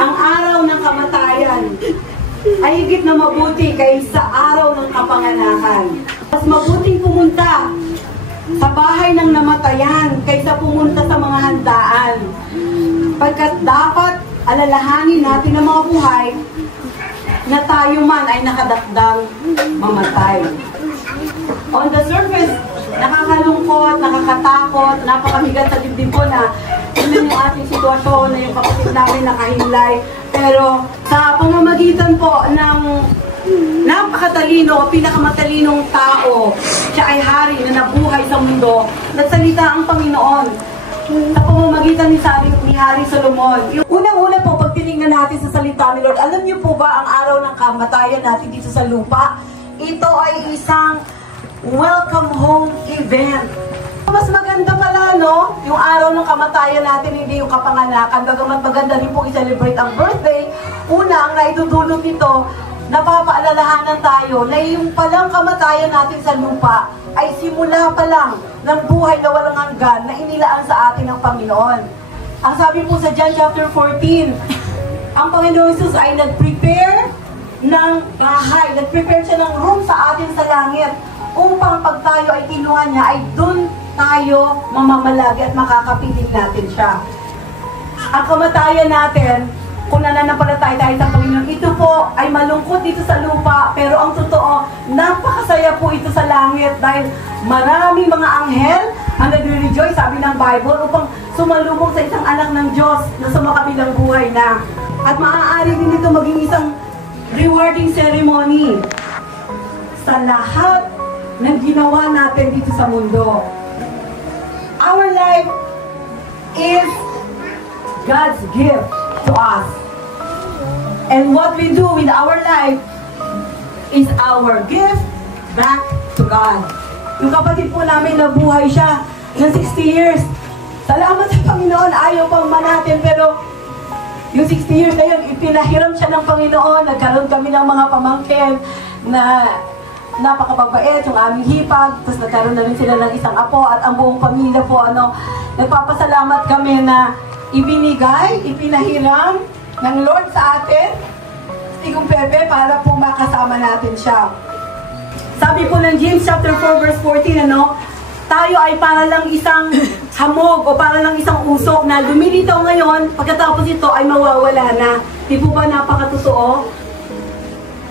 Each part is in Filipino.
ang araw ng kamatayan ay higit na mabuti kaysa araw ng kapanganakan. Mas mabuting pumunta sa bahay ng namatayan kaysa pumunta sa mga handaan. Pagkat dapat alalahanin natin ang mga buhay na tayo man ay nakadakdang mamatay. On the surface, nakakalungkot, nakakatakot, napakabigat sa dibdib ko na tingnan yung ating sitwasyon, na yung kapatid namin nakahimlay. Pero sa pamamagitan po ng napakatalino, pinakamatalinong tao, siya ay hari na nabuhay sa mundo, nagsalita ang Panginoon sa pamamagitan ni Hari Solomon. Unang-una po, pag tinignan natin sa salita ni Lord, alam niyo po ba ang araw ng kamatayan natin dito sa lupa? Ito ay isang welcome home event. Mas maganda pala, no? Yung araw ng kamatayan natin, hindi yung kapanganakan. Bagamat maganda rin po i-celebrate ang birthday. Una, ang naidudulot nito, napapaalalahanan tayo na yung palang kamatayan natin sa lupa ay simula pa lang ng buhay na walang hanggan na inilaan sa atin ng Panginoon. Ang sabi po sa John chapter 14, ang Panginoon Jesus ay nag-prepare ng bahay, nag-prepare siya ng room sa atin sa langit upang pag tayo ay kinuha niya, ay dun tayo mamamalagi at makakapiling natin siya. Ang kamatayan natin, kung nananampalataya tayo sa Panginoon, ito po ay malungkot dito sa lupa, pero ang totoo, napakasaya po ito sa langit dahil maraming mga anghel ang nagre-rejoice, sabi ng Bible, upang sumalubong sa isang anak ng Diyos na sumakabilang buhay na. At maaari din ito maging isang rewarding ceremony sa lahat ng ginawa natin dito sa mundo. Our life is God's gift to us. And what we do with our life is our gift back to God. Yung kapatid po namin, nabuhay siya ng 60 years. Salamat sa Panginoon, ayaw pang manatin, pero yung 60 years na yun, ipinahiram siya ng Panginoon. Nagkaroon kami ng mga pamangkin na napakababait, yung aming hipag, tapos nagkaroon na rin sila ng isang apo, at ang buong pamilya po, nagpapasalamat kami na ibinigay, ipinahiram ng Lord sa atin, Tigong Pepe, para po makasama natin siya. Sabi po ng James chapter 4 verse 14, tayo ay para lang isang hamog o para lang isang usok na lumilitaw ngayon, pagkatapos ito ay mawawala na. Di po ba napakatotoo?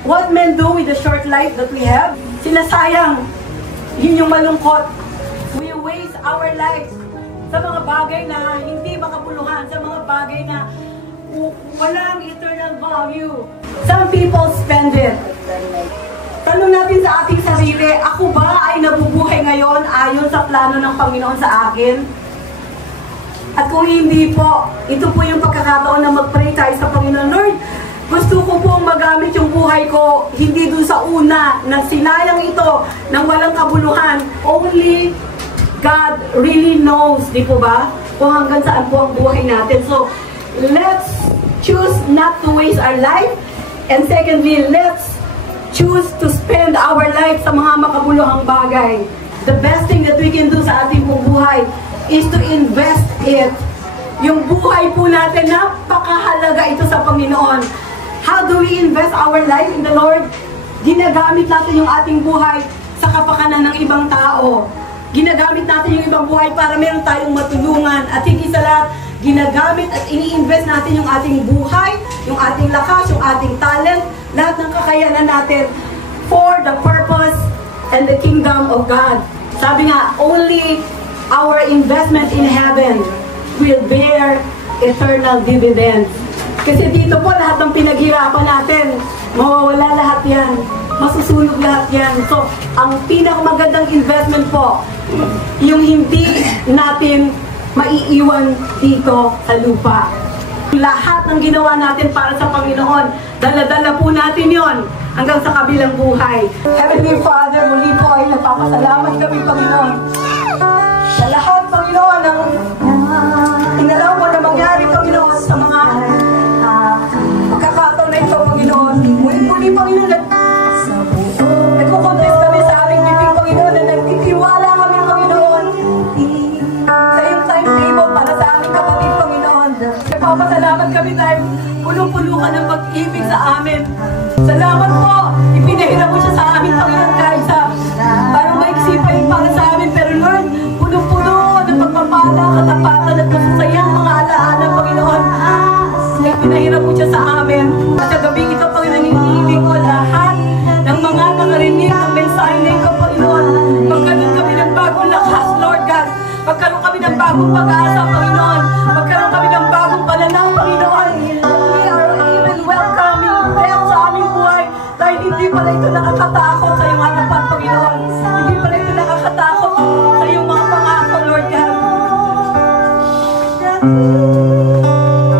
What men do with the short life that we have, sinasayang. Yun yung malungkot. We waste our lives sa mga bagay na hindi makabuluhan, sa mga bagay na walang eternal value. Some people spend it. Tanong natin sa ating sarili, ako ba ay nabubuhay ngayon ayon sa plano ng Panginoon sa akin? At kung hindi po, ito po yung pagkakataon na mag-pray tayo sa Panginoon. Lord, gusto ko pong magamit yung buhay ko, hindi dun sa una, na sinayang ito, ng walang kabuluhan. Only God really knows, di po ba? Kung hanggang saan po ang buhay natin. So, let's choose not to waste our life. And secondly, let's choose to spend our life sa mga makabuluhang bagay. The best thing that we can do sa ating buhay is to invest it. Yung buhay po natin, napakahalaga ito sa Panginoon. How do we invest our life in the Lord? Ginagamit natin yung ating buhay sa kapakanan ng ibang tao. Ginagamit natin yung ibang buhay para meron tayong matulungan. At higit sa lahat, ginagamit at ini-invest natin yung ating buhay, yung ating lakas, yung ating talent, lahat ng kakayanan natin for the purpose and the kingdom of God. Sabi nga, only our investment in heaven will bear eternal dividends. Kasi dito po lahat ng pinaghirapan natin, mawawala lahat yan, masusunog lahat yan. So, ang pinakamagandang investment po, yung hindi natin maiiwan dito sa lupa. Lahat ng ginawa natin para sa Panginoon, dala-dala po natin yon hanggang sa kabilang buhay. Heavenly Father, muli po ay nagpapasalamat kami, Panginoon, sa lahat, Panginoon, ng inalaw mo na mangyari, Panginoon, sa mga pagkakataon na ito, Panginoon. Muli, Panginoon, nagkukontes kami sa aming bibig, Panginoon, na nagtitiwala kami, Panginoon, sa iyong timetable para sa aming kapatid, Pagpapasalamat kami dahil Puno-puno ka ng pag-ibig sa amin. Salamat po. Ipinahirap mo siya sa amin, Panginoon, kahit sa parang maiksi pa yung para sa amin. Pero Lord, puno-puno ng pagpapala, katapatan at masasayang mga alaala, Panginoon. Kaya pinahirap mo siya sa amin. At kagabing ito, Panginoon, inihiling ko lahat ng mga nakarinig ng mensahe na ito, Panginoon. Magkaroon kami ng bagong lakas, Lord God. Magkaroon kami ng bagong pag-asa, Panginoon. Magkaroon kami ng bagong pananaw, Panginoon. We are even welcoming death sa aming buhay. Dahil hindi pala ito nakakatakot sa iyong harapan, Panginoon. Hindi pala ito nakakatakot sa iyong mga pangako, Lord God.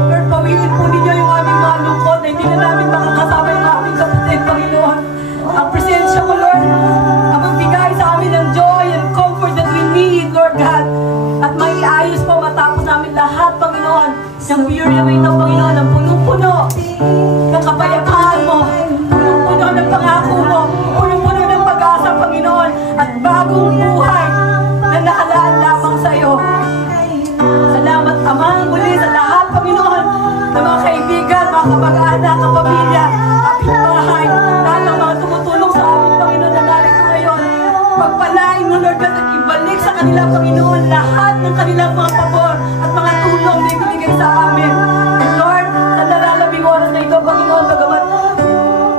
Lord, pawilin po ninyo yung aming mga lungkot na hindi na namin makakasama yung aming kapatid, Panginoon. Ang presensya mo, Lord, ang magbigay sa amin ng joy and comfort that we need, Lord God. At maiayos po matapos namin lahat, Panginoon. Yung weary na ito, Panginoon, ang punong-puno ng kapayapaan mo, punong-puno ng pangako mo, punong-puno ng pag-asa, Panginoon, at bagong buhay na nakalaan lamang sa iyo. Salamat, Ama, muli sa lahat, Panginoon, ng mga kaibigan, mga kamag-anak, kapamilya, kapitbahay, lahat ng mga tumutulong sa amin, Panginoon, na narito ngayon. Pagpalain mo, Lord God, at ibalik sa kanila, Panginoon, lahat ng kanilang mga pabor at mga tulong na ibinigay sa amin. And Lord, sa nalalabing oras na ito, Panginoon, bagamat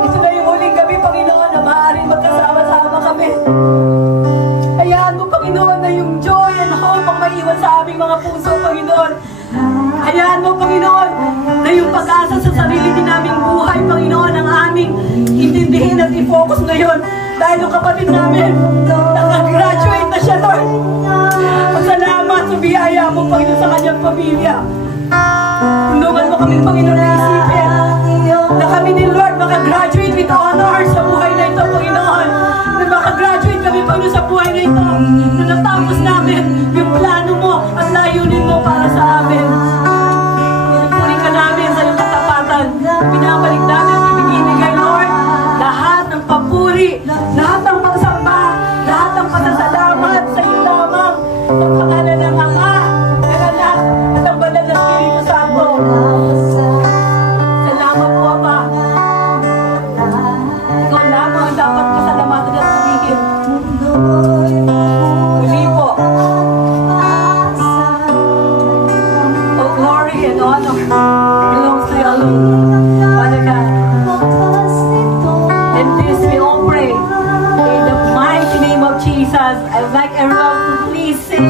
ito na yung huling gabi, Panginoon, na maaaring magkasama-sama kami. Hayaan mo, Panginoon, na yung joy and hope ang maiwan sa aming mga puso, Panginoon. Hayaan mo, Panginoon, na yung pag-asa sa sarili din naming buhay, Panginoon, ang aming intindihin at i-focus ngayon. Dahil yung kapatid namin, nag-graduate na siya, Lord. Salamat sa biyaya mo, Panginoon, sa kanyang pamilya. Tulungan mo kami, Panginoon, na isipin na kami ni Lord makagraduate with honors sa buhay na ito, Panginoon. Na makagraduate kami, Panginoon, sa buhay na ito. Na natapos namin yung plano mo at layunin mo para sa amin. Pinagpuri ka namin sa iyong katapatan. Pinabalik namin at ibinibigay, Lord, lahat ng papuri, lahat ng pagsamba, lahat ng pasasalamat sa iyo lamang. Sa pangalan ng Ama, ng Anak, at ang Banal na Espiritu Santo. Salamat po, Ama. Ikaw lamang ang dapat pasalamatan at pumigil. Muli po. Oh, glory and honor belongs to you alone, Father God. And this we all pray in the mighty name of Jesus. I'd like everyone to please say